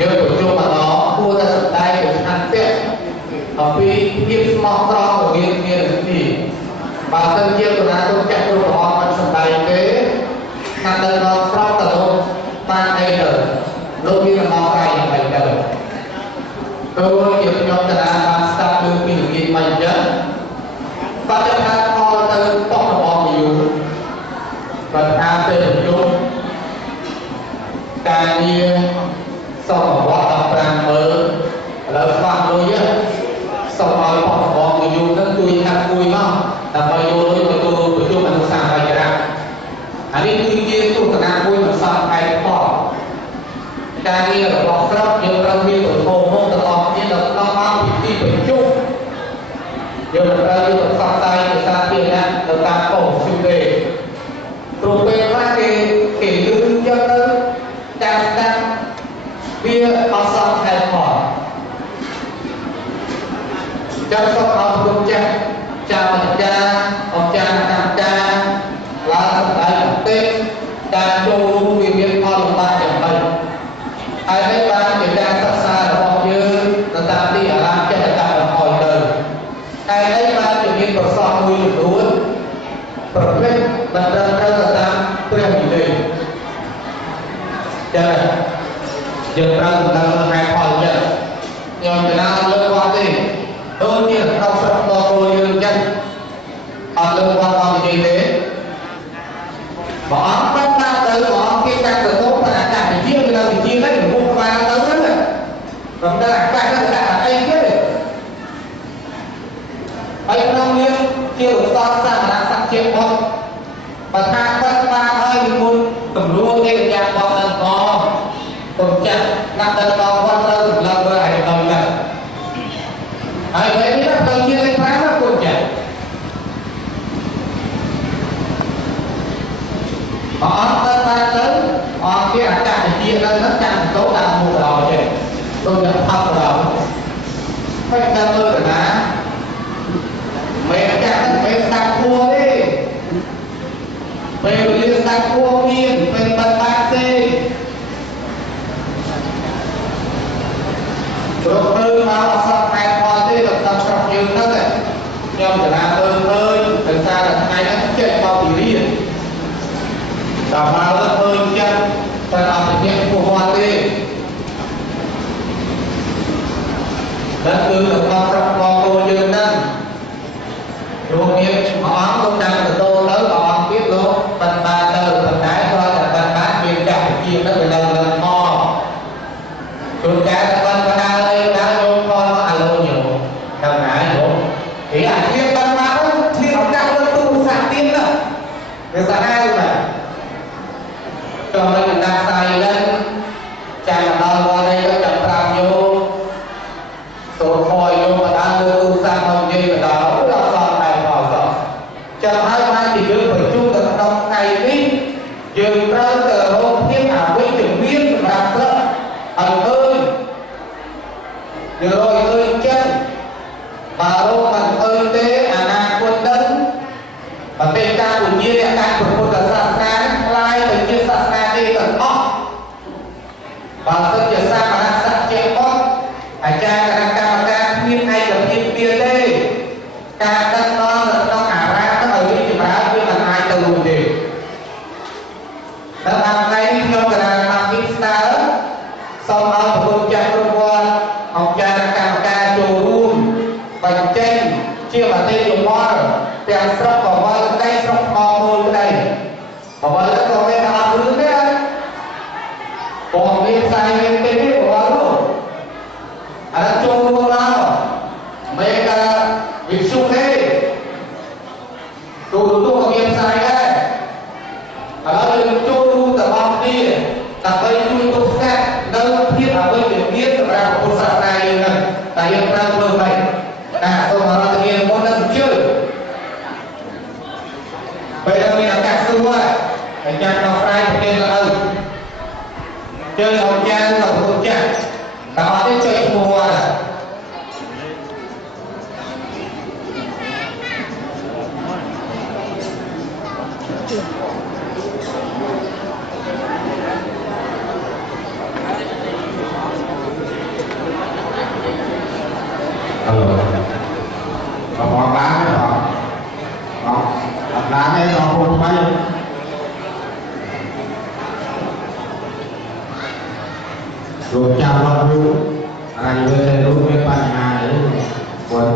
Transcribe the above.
យើងប្រជុំម្ដងគួរតែសម្ដែងពីឆន្ទៈអំពីភាពស្មោះត្រង់រវាងគ្នានឹងគ្នាបើសិនជាគណៈទុកចាក់គ្រប់ព្រះអង្គមិនសម្ដែងទេខាងទៅដល់ស្របទៅលោកបានអីទៅលោកមានដំណោះស្រាយយ៉ាងម៉េចទៅព្រោះជាខ្ញុំកណាបានស្ដាប់លើពីល្ងាចមិនអញ្ចឹងបាត់ទៅថាផលទៅប៉ុករបស់យូរបើថាពេលប្រជុំការងារសពវត្ត15មើលឥឡូវស្វាក់លុយសូមឲ្យប៉ុករបស់យូរនឹងជួយហាត់គួយមកដើម្បីយកលុយទៅទទួលប្រជុំអនុសាសន៍បាយរៈអានេះគឺជាទស្សនៈមួយមិនសមឯកផលការងាររបស់ស្រុកយើងត្រូវមានប្រធមមកទាំងអស់គ្នាដល់ដល់មកពិធីប្រជុំយើងត្រូវយកផ្សព្វផ្សាយភាសាភាសាទៅតាមប៉ុស្តិ៍ទេព្រោះពេលខ្លះគេលឺយកទៅតាមវាអត់សមឯកផលចាំសូមអរគុណចាស់ចាស់អាចារ្យអង្គការកម្មការឡើងសម្ដែងបន្តិចការចូលរួមវាមានផលលំបាកយ៉ាងម៉េចហើយនេះបានជាការសិក្សារបស់យើងទៅតាមទីអារាមចេះតែកាត់បន្ថយទៅហើយនេះបានជាមានប្រសពមួយចំនួនប្រព្រឹត្តមិនត្រឹមត្រូវទៅតាមព្រះវិន័យចា៎យើងត្រូវដំណើរហេតុផលចឹងខ្ញុំកណាលើកគាត់ទេដូចជាក្នុងស្រុករបស់យើងចឹងអត់លើកគាត់អត់និយាយទេបងអត់បានទៅបងអត់គេកាត់ទៅទៅអាកាសវិទ្យាវានៅវិទ្យាហ្នឹងមុខក្បាលទៅហ្នឹងប៉ុន្តែអាកាសហ្នឹងដាក់អីគេហើយក្នុងនេះជាឧស្សាហកម្មសាសជាបងបើថាគាត់បានហើយមុនទំនួលទេកញ្ញាបងនឹងផងកុំចាក់ដាក់ទៅដល់គាត់ត្រូវសម្លឹងមើលឲ្យដល់ណាហើយពេលនេះទៅជាលេខ5ណាកុំចាក់អត់ទៅបានទៅអត់គេអាកាសវិទ្យាហ្នឹងចាំទៅតាមមុខដល់ទេដូចតែផាប់ដល់ហើយតាមមើលណាមិនចាក់មិនស្ដាប់គួរទេពេលវេលាស្ដាប់គួរមានពេលបាត់បានទេព្រោះព្រឺមកអសត់ខែផលទេដល់តាមស្រុកយើងហ្នឹងខ្ញុំកណាមើលដោយសារតែថ្ងៃហ្នឹងចេះមកពីរៀនដល់មកលើមើលចិត្តតែអត់ទៅជាពោះវត្តទេតែគឺដល់ស្រុកបងប្អូនយើងហ្នឹងរួមមានអង្គលោកតាមទៅទៅអង្គទៀតលោកបានបានទៅប៉ុន្តែគាត់តែបានមានចាស់ជាទៅនៅលើមកជួនកាលគាត់ក៏ដើរអីដើរយកផងអាឡូញោតាមណាយកគេអាធៀបបានមកធៀបឱកាសលើទូរស័ព្ទទៀតណាវាស្អាតណាស់ចូលនៅកណ្ដាលខ្សែឡើងចាំដល់វត្តនេះទៅចាំប្រាប់យោសូមខយយោមកដើរលើទូរស័ព្ទមកនិយាយបណ្ដោយដល់សល់តែផលសោះចាំហើយបានជាយើងប្រជុំទៅក្នុងថ្ងៃនេះយើងត្រូវទៅរកភាពអវិជ្ជមានសម្រាប់ស្រុកឲ្យឃើញយើងរកឲ្យឃើញចិត្តបើរកមិនឃើញទេអនាគតនឹងប្រទេសកម្ពុជាអ្នកកាន់ពុទ្ធសាសនាខ្លាយទៅជាសាសនាទេទាំងអស់បើសិនជាសាមណសច្ចៈអត់អាចារ្យគណៈកម្មការគ្មានឯកភាពទៀតទេការដឹកនាំនៅក្នុងអារាមទៅឲ្យចម្រើនវាមិនអាចទៅរួចទេដល់ថ្ងៃនេះខ្ញុំកណាមកពីស្ទើសូមឲ្យប្រពន្ធចាស់គ្រប់វត្តអង្គការកម្មការចូលរួមបញ្ចេញជាមតិយោបល់ទាំងស្រុកក៏វល់ក្តីស្រុកមកមូលក្តីបើវល់ក៏មានអត់រឿងទេបងមានផ្សាយមានទេវល់នោះអានចូលរួមឡើងមេកាវិសុទេទូក៏មានផ្សាយដែរឥឡូវយើងចូលរួមទាំងអស់គ្នាដើម្បីជួយទប់ស្កាត់នៅភាពអវិជ្ជ còn lá cái đó lá cái đó không mấy rồi chào mọi người ai về lúc với bạn này quên